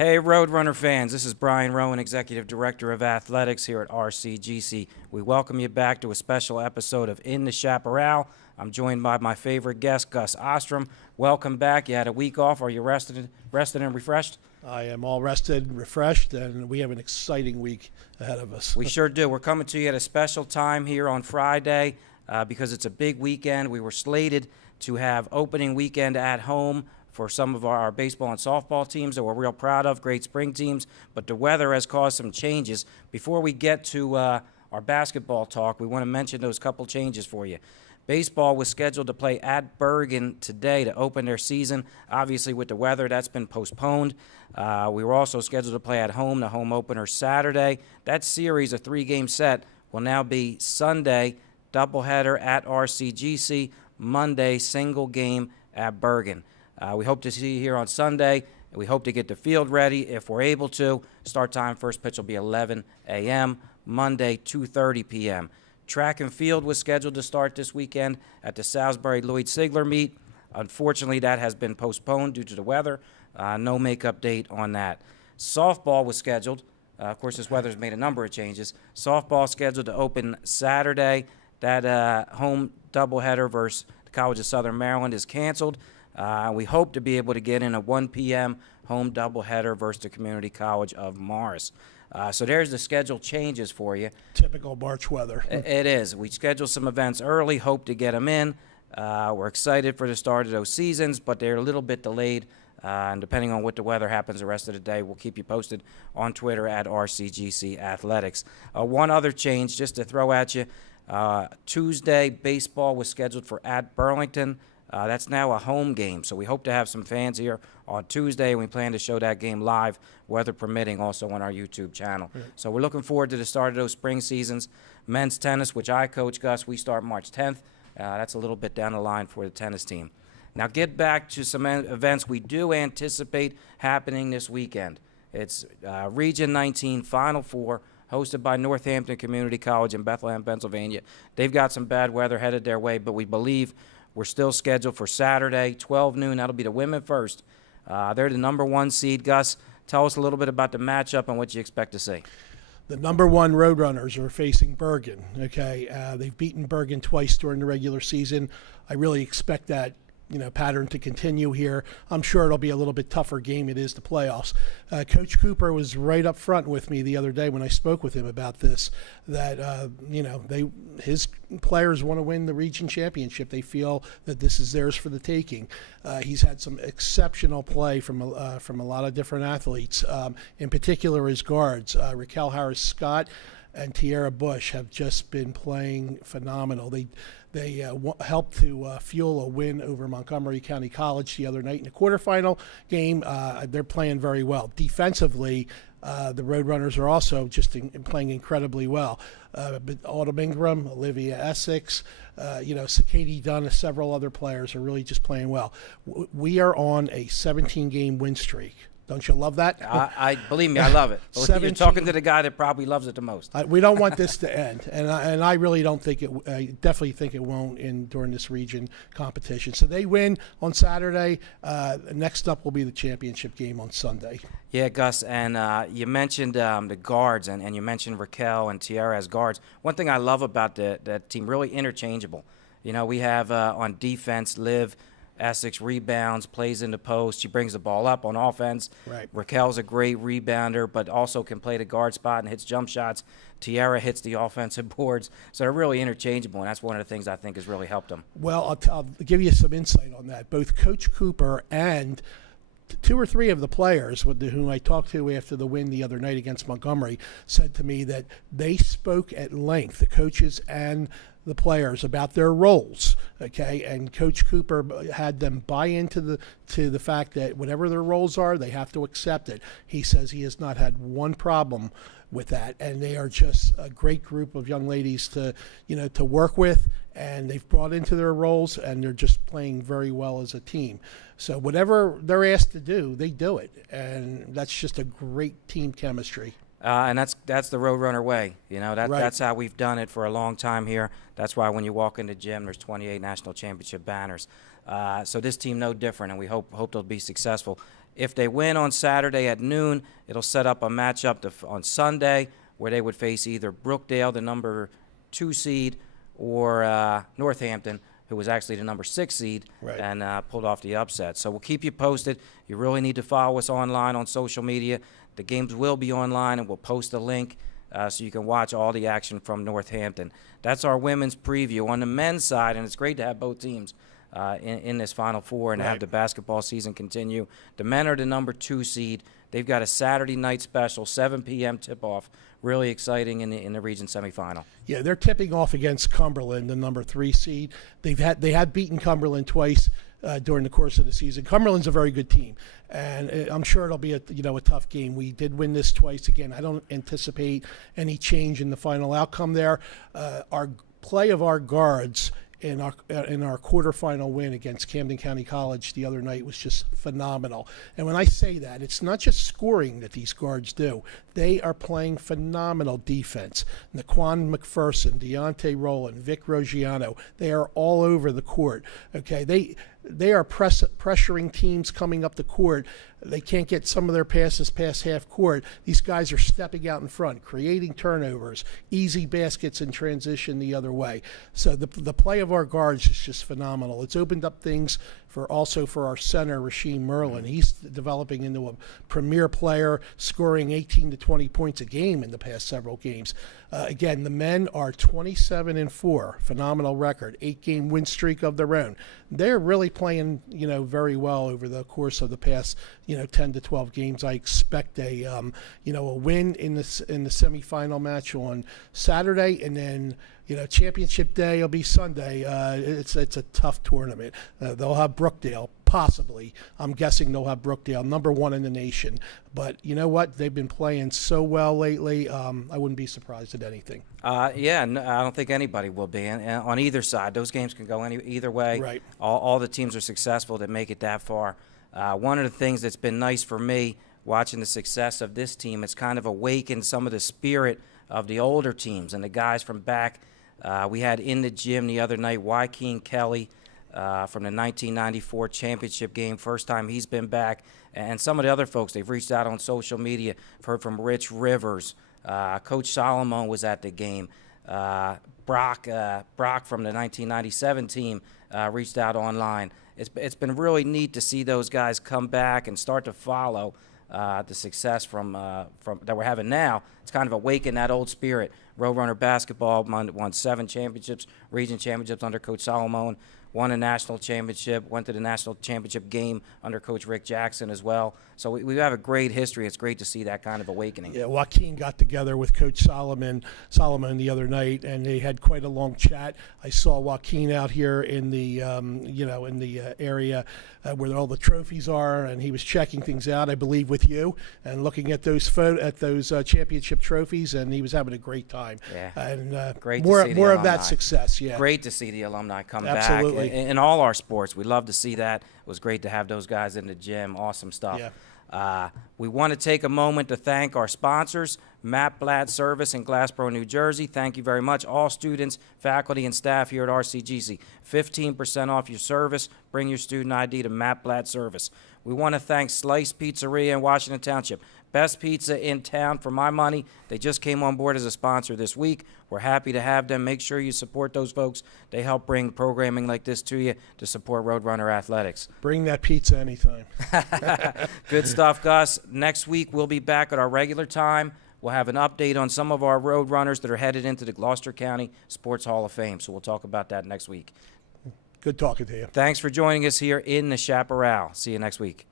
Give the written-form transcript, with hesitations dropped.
Hey, Roadrunner fans, this is Brian Rowan, Executive Director of Athletics here at RCGC. We welcome you back to a special episode of In the Chaparral. I'm joined by my favorite guest, Gus Ostrom. Welcome back. You had a week off. Are you rested and refreshed? I am all rested, refreshed, and we have an exciting week ahead of us. We sure do. We're coming to you at a special time here on Friday because it's a big weekend. We were slated to have opening weekend at home for some of our baseball and softball teams that we're real proud of, great spring teams, but the weather has caused some changes. Before we get to our basketball talk, we want to mention those couple changes for you. Baseball was scheduled to play at Bergen today to open their season. Obviously, with the weather, that's been postponed. We were also scheduled to play at home, the home opener Saturday. That series, a three-game set, will now be Sunday, doubleheader at RCGC, Monday, single game at Bergen. We hope to see you here on Sunday. We hope to get the field ready if we're able to. Start time, first pitch will be 11 a.m., Monday, 2:30 p.m. Track and field was scheduled to start this weekend at the Salisbury Lloyd Sigler meet. Unfortunately, that has been postponed due to the weather. No make-up date on that. Softball was scheduled. Of course, this weather's made a number of changes. Softball scheduled to open Saturday. That home doubleheader versus the College of Southern Maryland is canceled. We hope to be able to get in a 1 p.m. home doubleheader versus the Community College of Morris. So there's the schedule changes for you. Typical March weather. It is. We scheduled some events early, hope to get them in. We're excited for the start of those seasons, but they're a little bit delayed. And depending on what the weather happens the rest of the day, we'll keep you posted on Twitter at RCGC Athletics. One other change just to throw at you. Tuesday, baseball was scheduled for at Burlington. That's now a home game, so we hope to have some fans here on Tuesday, and we plan to show that game live, weather permitting, also on our YouTube channel. Yeah. So we're looking forward to the start of those spring seasons. Men's tennis, which I coach, Gus, we start March 10th. That's a little bit down the line for the tennis team. Now get back to some events we do anticipate happening this weekend. It's Region 19 Final Four, hosted by Northampton Community College in Bethlehem, Pennsylvania. They've got some bad weather headed their way, but we believe we're still scheduled for Saturday, 12 noon. That'll be the women first. They're the number one seed. Gus, tell us a little bit about the matchup and what you expect to see. The number one Roadrunners are facing Bergen. Okay, they've beaten Bergen twice during the regular season. I really expect that pattern to continue here. I'm sure it'll be a little bit tougher game. It is the playoffs. Coach Cooper was right up front with me the other day when I spoke with him about this, that, his players want to win the region championship. They feel that this is theirs for the taking. He's had some exceptional play from a lot of different athletes, in particular his guards. Raquel Harris-Scott and Tierra Bush have just been playing phenomenal. They helped to fuel a win over Montgomery County College the other night in the quarterfinal game. They're playing very well. Defensively, the Roadrunners are also just playing incredibly well. But Autumn Ingram, Olivia Essex, Sakady Dunn, several other players are really just playing well. We are on a 17-game win streak. Don't you love that? I believe me, I love it. You're talking to the guy that probably loves it the most. We don't want this to end, and I really don't think it. I definitely think it won't during this region competition. So they win on Saturday. Next up will be the championship game on Sunday. Yeah, Gus, and you mentioned the guards, and you mentioned Raquel and Tiara as guards. One thing I love about that team, really interchangeable. We have on defense, Liv Essex rebounds, plays in the post. She brings the ball up on offense. Right. Raquel's a great rebounder, but also can play the guard spot and hits jump shots. Tiara hits the offensive boards. So they're really interchangeable, and that's one of the things I think has really helped them. Well, I'll give you some insight on that. Both Coach Cooper and two or three of the players whom I talked to after the win the other night against Montgomery said to me that they spoke at length, the coaches and the players, about their roles, okay? And Coach Cooper had them buy into the fact that whatever their roles are, they have to accept it. He says he has not had one problem with that, and they are just a great group of young ladies to work with, and they've brought into their roles, and they're just playing very well as a team. So whatever they're asked to do, they do it, and that's just a great team chemistry. And that's the Roadrunner way. Right. That's how we've done it for a long time here. That's why when you walk in the gym, there's 28 national championship banners. So this team no different, and we hope they'll be successful. If they win on Saturday at noon, it'll set up a matchup on Sunday where they would face either Brookdale, the number 2 seed, or Northampton, who was actually the number 6 seed, Right. and pulled off the upset. So we'll keep you posted. You really need to follow us online on social media. The games will be online, and we'll post a link so you can watch all the action from Northampton. That's our women's preview. On the men's side, and it's great to have both teams in this Final Four and Right. have the basketball season continue. The men are the number 2 seed. They've got a Saturday night special, 7 p.m. tip-off. Really exciting in the region semifinal. Yeah, they're tipping off against Cumberland, the number 3 seed. They have beaten Cumberland twice during the course of the season. Cumberland's a very good team, and I'm sure it'll be a tough game. We did win this twice. Again, I don't anticipate any change in the final outcome there. Our play of our guards in our quarterfinal win against Camden County College the other night was just phenomenal. And when I say that, it's not just scoring that these guards do. They are playing phenomenal defense. Naquan McPherson, Deontay Rowland, Vic Roggiano, they are all over the court. Okay, they are pressuring teams coming up the court. They can't get some of their passes past half court. These guys are stepping out in front, creating turnovers, easy baskets in transition the other way. So the play of our guards is just phenomenal. It's opened up things for our center, Rasheem Merlin. He's developing into a premier player, scoring 18 to 20 points a game in the past several games. Again, the men are 27-4, phenomenal record, 8-game win streak of their own. They're really playing, very well over the course of the past, 10 to 12 games. I expect a win in the semifinal match on Saturday, and then championship day will be Sunday. It's a tough tournament. They'll have Brookdale, possibly. I'm guessing they'll have Brookdale, number 1 in the nation. But you know what? They've been playing so well lately. I wouldn't be surprised at anything. Yeah, no, I don't think anybody will be. And on either side, those games can go either way. Right. All the teams are successful that make it that far. One of the things that's been nice for me watching the success of this team, it's kind of awakened some of the spirit of the older teams and the guys from back. We had in the gym the other night Joaquin Kelly from the 1994 championship game, first time he's been back. And some of the other folks, they've reached out on social media. I've heard from Rich Rivers. Coach Solomon was at the game. Brock from the 1997 team reached out online. It's been really neat to see those guys come back and start to follow the success from that we're having now. It's kind of awakened that old spirit. Roadrunner basketball won 7 championships, region championships under Coach Solomon, won a national championship, went to the national championship game under Coach Rick Jackson as well. So we have a great history. It's great to see that kind of awakening. Yeah, Joaquin got together with Coach Solomon the other night, and they had quite a long chat. I saw Joaquin out here in the area where all the trophies are, and he was checking things out, I believe, with you and looking at those championship trophies, and he was having a great time. Yeah, and great more to see the of alumni. that success. Yeah, Great to see the alumni come back. Absolutely. In all our sports. We love to see that. It was great to have those guys in the gym. Awesome stuff. Yeah. We want to take a moment to thank our sponsors, Matt Blatt Service in Glassboro, New Jersey. Thank you very much. All students, faculty, and staff here at RCGC. 15% off your service. Bring your student ID to Matt Blatt Service. We want to thank Slice Pizzeria in Washington Township. Best pizza in town for my money. They just came on board as a sponsor this week. We're happy to have them. Make sure you support those folks. They help bring programming like this to you to support Roadrunner Athletics. Bring that pizza anytime. Good stuff, Gus. Next week, we'll be back at our regular time. We'll have an update on some of our Roadrunners that are headed into the Gloucester County Sports Hall of Fame. So we'll talk about that next week. Good talking to you. Thanks for joining us here in the Chaparral. See you next week.